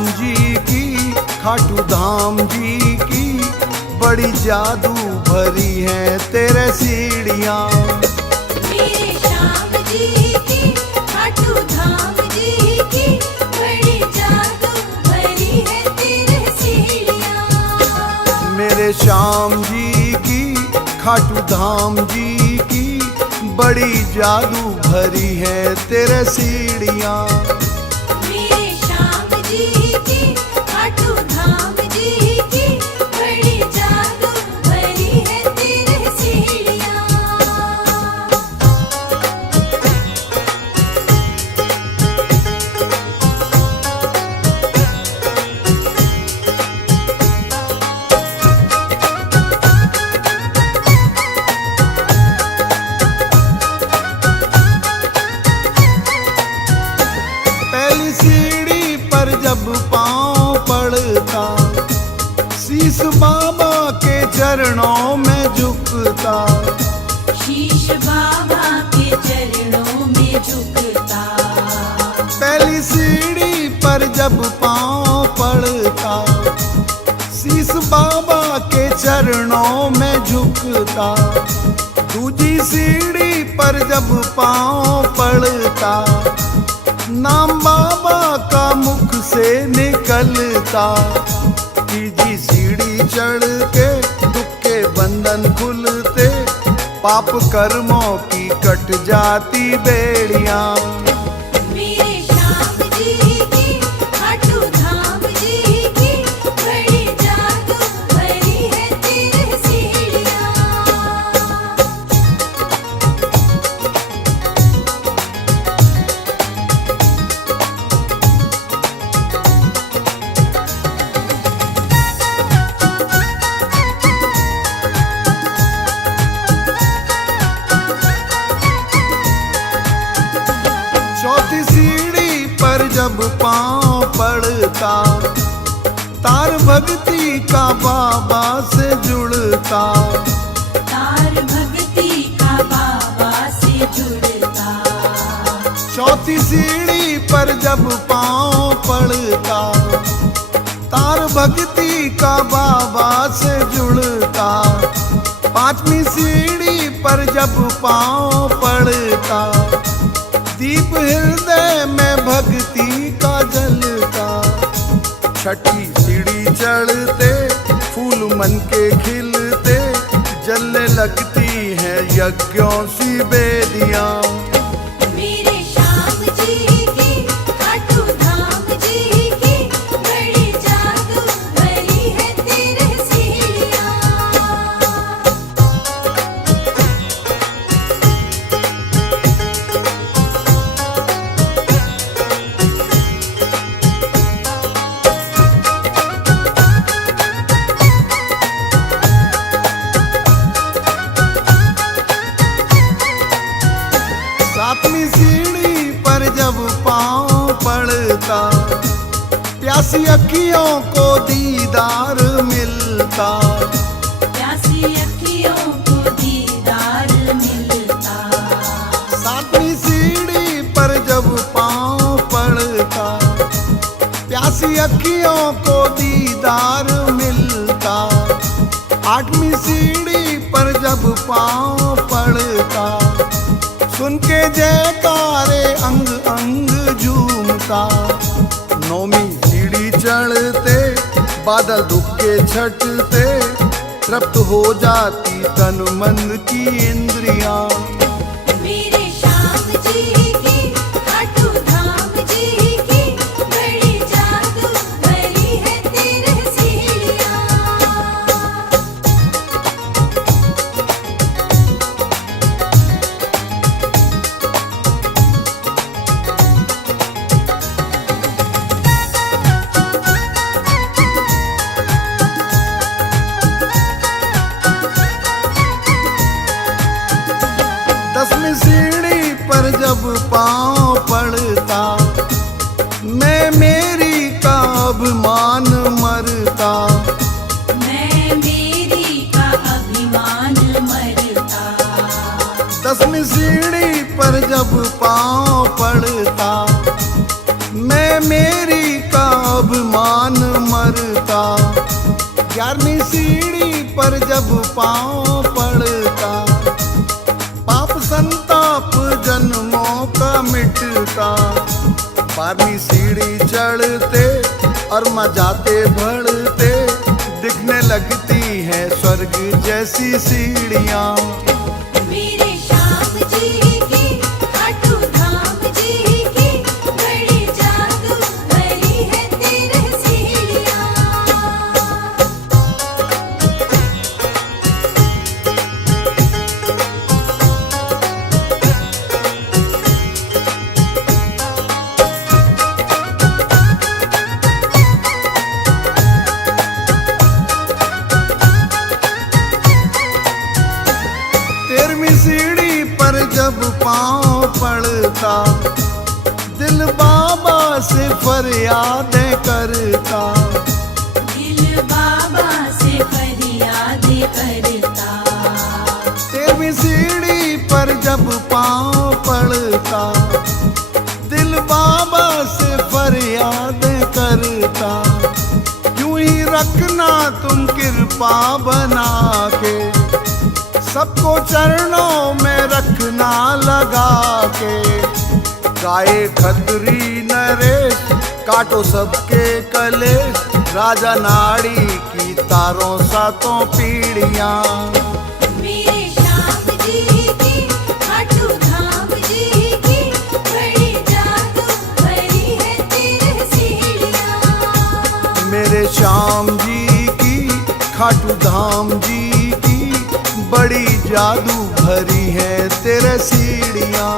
श्याम जी की, खाटू धाम जी की, बड़ी जादू भरी है तेरे सीढ़ियाँ। मेरे श्याम जी की, खाटू धाम जी की, बड़ी जादू भरी है तेरे सीढ़ियाँ। मेरे श्याम जी की, खाटू धाम जी की, बड़ी जादू भरी है तेरे सीढ़ियाँ। मेरे श्याम जी की, खाटू धाम जी की, बड़ी जादू भरी है तेरे सीढ़ियाँ। पहली सीढ़ी पर जब पाँव पड़ता, शीश बाबा के चरणों में झुकता। शीश बाबा के चरणों में झुकता। पहली सीढ़ी पर जब पाँव पड़ता, शीश बाबा के चरणों में झुकता। दूजी सीढ़ी पर जब पाँव पड़ता, नाम बाबा का मुख से निकलता। तीजी सीढ़ी चढ़ के दुख के बंधन खुलते, पाप कर्मों की कट जाती बेड़ियाँ। मेरे श्याम जी की, खाटू धाम जी की, बड़ी जादू भरी है तेरे सीढ़ियाँ। चौथी सीढ़ी पर जब पाँव पड़ता, तार भक्ति का बाबा से जुड़ता। तार भक्ति का बाबा से जुड़ता। चौथी सीढ़ी पर जब पाँव पड़ता, तार भक्ति का बाबा से जुड़ता। पांचवी सीढ़ी पर जब पाँव पड़ता, दीप हृदय में भक्ति का जलता। छठी सीढ़ी चढ़ते, फूल मन के खिलते, जलने लगती है यज्ञों सी बेदियाँ। मेरे श्याम जी की, खाटू धाम जी की, बड़ी जादू भरी है तेरे सीढ़ियाँ। सातवीं सीढ़ी पर जब पाँव पड़ता, प्यासी अखियों को दीदार मिलता। प्यासी अखियों को दीदार मिलता। सातवीं सीढ़ी पर जब पाँव पड़ता, प्यासी अखियों को दीदार मिलता। आठवीं सीढ़ी पर जब पाँव पड़ता, सुन के जयकारे अंग अंग झूमता। नौवीं सीढ़ी चढ़ते, बादल दुख के छटते, तृप्त हो जाती तन मन की इंद्रियां। मेरे श्याम जी की, खाटू धाम जी की, बड़ी जादू भरी है तेरे सीढ़ियाँ। 11वीं सीढ़ी पर जब पांव पड़ता, पाप संताप जन्मों का मिटता। 12वीं सीढ़ी चढ़ते और मजाते बढ़ते, दिखने लगती है स्वर्ग जैसी सीढ़ियाँ। मेरे श्याम जी की खाटू धाम जी की बड़ी जादू भरी है 13 सीढ़ियाँ। सीढ़ी पर जब पांव पड़ता, दिल बाबा से फरियादें करता। दिल बाबा से फरियादें करता। 13वीं सीढ़ी पर जब पांव पड़ता, दिल बाबा से फरियादें करता। यूं ही रखना तुम कृपा बना के, सबको चरणों में रखना लगा के। गाए खत्री नरेश, काटो सबके कलेश, राजा नाड़ी की तारों सातों पीढ़ियाँ। मेरे श्याम जी की खाटू धाम जी की बड़ी जादू भरी है 13 सीढ़ियाँ। मेरे श्याम जी की खाटू धाम जी की बड़ी जादू भरी है 13 सीढ़ियाँ।